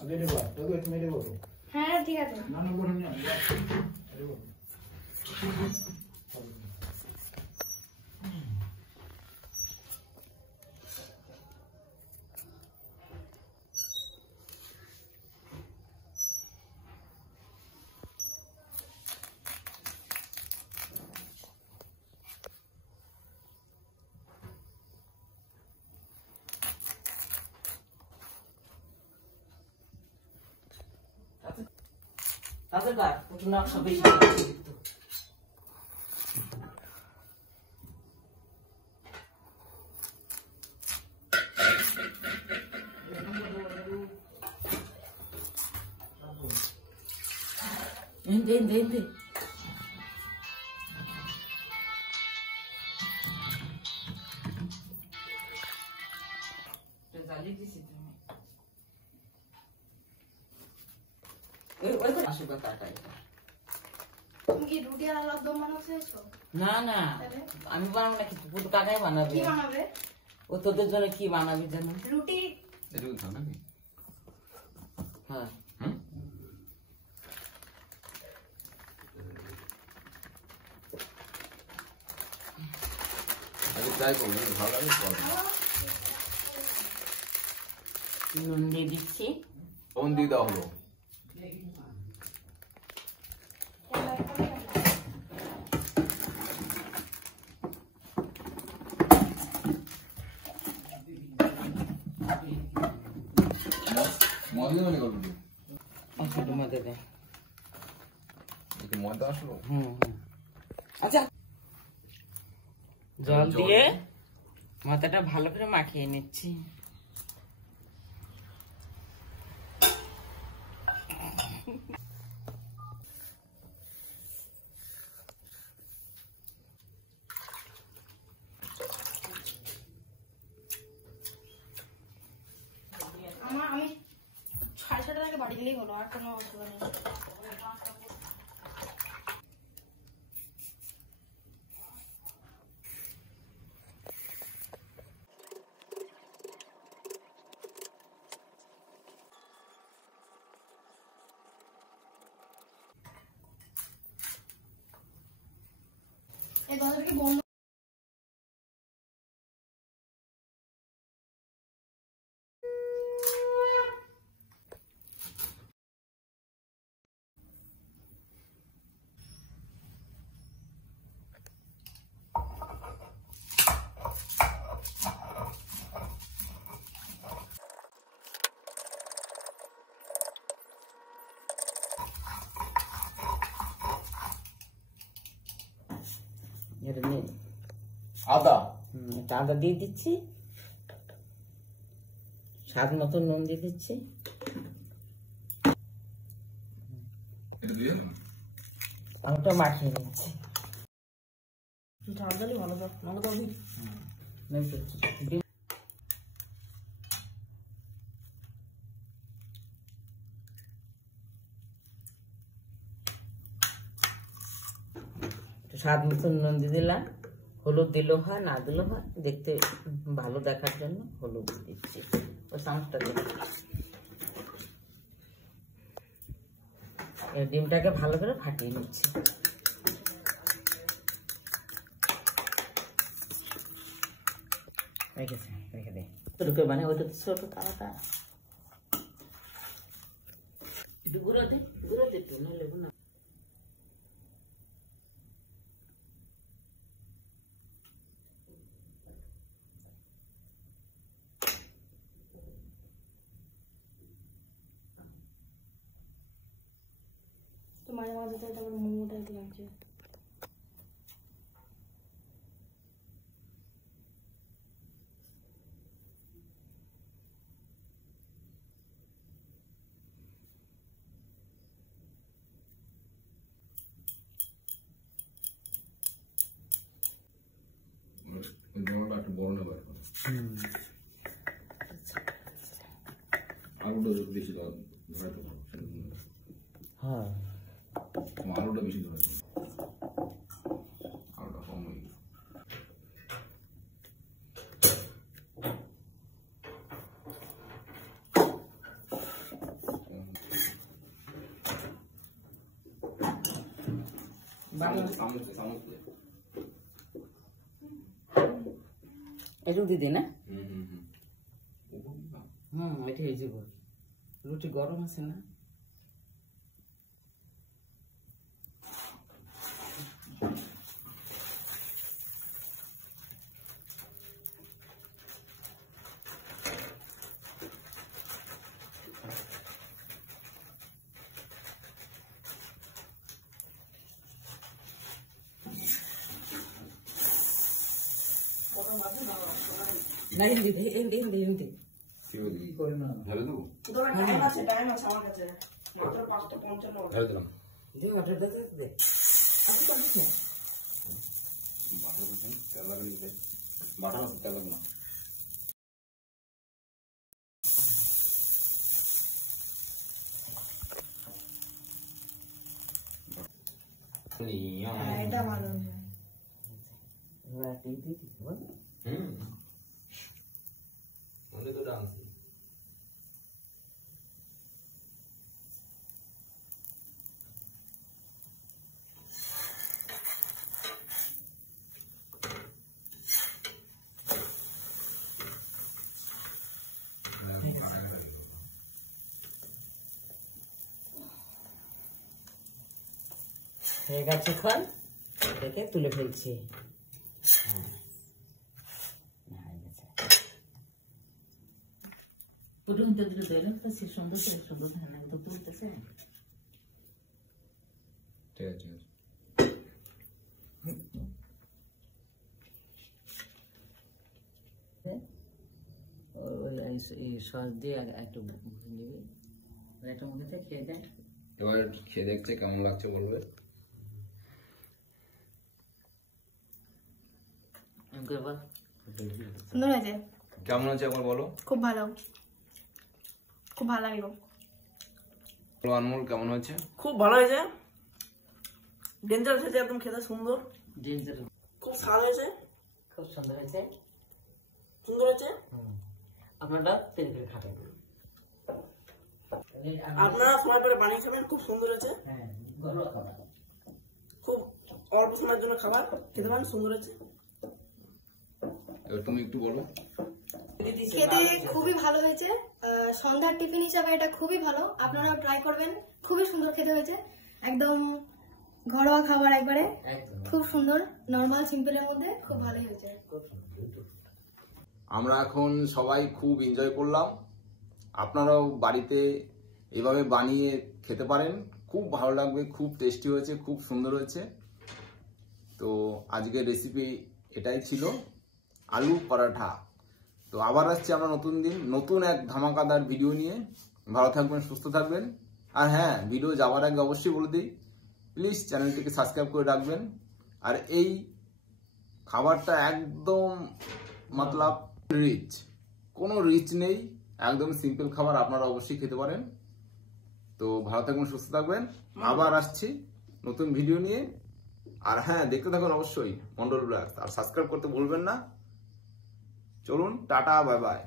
আগে দেবো তোকে তুমি দেবো হ্যাঁ ঠিক আছে না না বলুন না দেবো তাদের কার কত নকশা বেশি এনতে জালি দিছি তুমি ওই আসবে কাটাই তুমি কি রুটি আর আলুর দম বানাচ্ছো? না না আমি বানাবো না কিছু পুরো কাকাই বানাবে। কি বানাবে? ও তোদের জন্য কি বানাবি জানো? রুটি। এটা কি খাও নাকি? হ্যাঁ আগে ট্রাই করবো ভালো লাগে নুন দিয়ে দিচ্ছি। কোন দিয়ে দেওয়া হলো? ময়দা মানে করবি? একটু ময়দা দে। একটু ময়দা আসলো? আচ্ছা জল দিয়ে ময়দাটা ভালো করে মাখিয়ে নিচ্ছি। আমি 6:30 টাকা বাড়ি গেলেই হলো, আর কোনো অসুবিধা নেই। এই দরজাটা বন্ধ। আদা আদা দিয়ে দিচ্ছি, স্বাদ মতো নুন দিয়ে দিচ্ছি। ওটা মাখিয়ে নিচ্ছি। ঝাল ঝালি ভালো তো, ভালো তো। স্বাদ মতো নুন দিয়ে দিলাম, হলুদ দিলেও হয় না দিলেও হয়, দেখতে ভালো দেখার জন্য হলুদ দিচ্ছি। ওই চামচটা দিলাম। এই ডিমটাকে ভালো করে ফাটিয়ে নিচ্ছি। রেখেছে রেখে দে ঢুকে মানে ওইটা ছোট তাওয়াটা একটু গুঁড়ো দে একটু নাহলে না। তো মাঝে মাঝে তারপর মোমোটা লাগছে। একটু বড় না বাড়বে আলুটা বেশি ধরাতে পারো। হ্যাঁ আলুটা বেশি ধরাতে আলুটা কম হয়ে গেছে। একটু দিদি না এটা হয়ে যাব রুটি গরম আছে না না হিন্দি হিন্দি ঢেলে দেবো টাইম আছে আমার কাছে মাত্র 5:55 ঢেলে দিলাম দিয়ে অর্ডার দিতে দে আপনি করবেন না তেল লাগালে বাটার তেল লাগবে না এটা ভালো রাতে দিদি বল অনেক তো ডান্স হয়ে গেছে এখন দেখে তুলে ফেলছি পুরো তো দিলে দেন তো সে সুন্দর ধান তো তুলতেছে ঠিক আছে ওই সস দিয়ে একটু নিবি একটা মুখে খেয়ে দেয় এবার খেয়ে দেখছে কেমন লাগছে বলবে সুন্দর হয়েছে কেমন আছে একবার বলো খুব ভালো লাগলো বলো আনমোল কেমন হয়েছে খুব ভালো হয়েছে ডেঞ্জার হয়েছে একদম খেতে সুন্দর ডেঞ্জার খুব স্বাদ হয়েছে খুব সুন্দর হয়েছে সুন্দর হয়েছে আপনারা তেল করে খাবেন আপনারা সময় পেলে বানিয়ে খাবেন খুব সুন্দর হয়েছে হ্যাঁ ঘরোয়া খাবার খুব অল্প সময়ের জন্য খাবার খেতে পারেন সুন্দর হয়েছে এবার তুমি একটু বলো খেতে খুবই ভালো হয়েছে সন্ধ্যার টিফিন হিসাবে এটা খুবই ভালো আপনারাও ট্রাই করবেন খুবই সুন্দর খেতে হয়েছে একদম ঘরোয়া খাবার একবারে একদম খুব সুন্দর নরমাল সিম্পলের মধ্যে খুব ভালোই হয়েছে খুব সুন্দর আমরা এখন সবাই খুব এনজয় করলাম আপনারাও বাড়িতে এভাবে বানিয়ে খেতে পারেন খুব ভালো লাগবে খুব টেস্টি হয়েছে খুব সুন্দর হয়েছে তো আজকের রেসিপি এটাই ছিল আলু পরাঠা তো আবার আসছি আমরা নতুন দিন নতুন এক ধামাকাদার ভিডিও নিয়ে ভালো থাকবেন সুস্থ থাকবেন আর হ্যাঁ ভিডিও যাওয়ার আগে অবশ্যই বলে দিই প্লিজ চ্যানেলটিকে সাবস্ক্রাইব করে রাখবেন আর এই খাবারটা একদম মতলব রিচ কোনো রিচ নেই একদম সিম্পল খাবার আপনারা অবশ্যই খেতে পারেন তো ভালো থাকবেন সুস্থ থাকবেন আবার আসছি নতুন ভিডিও নিয়ে আর হ্যাঁ দেখতে থাকুন অবশ্যই মন্ডল ব্লগস আর সাবস্ক্রাইব করতে ভুলবেন না চলুন টাটা বাই বাই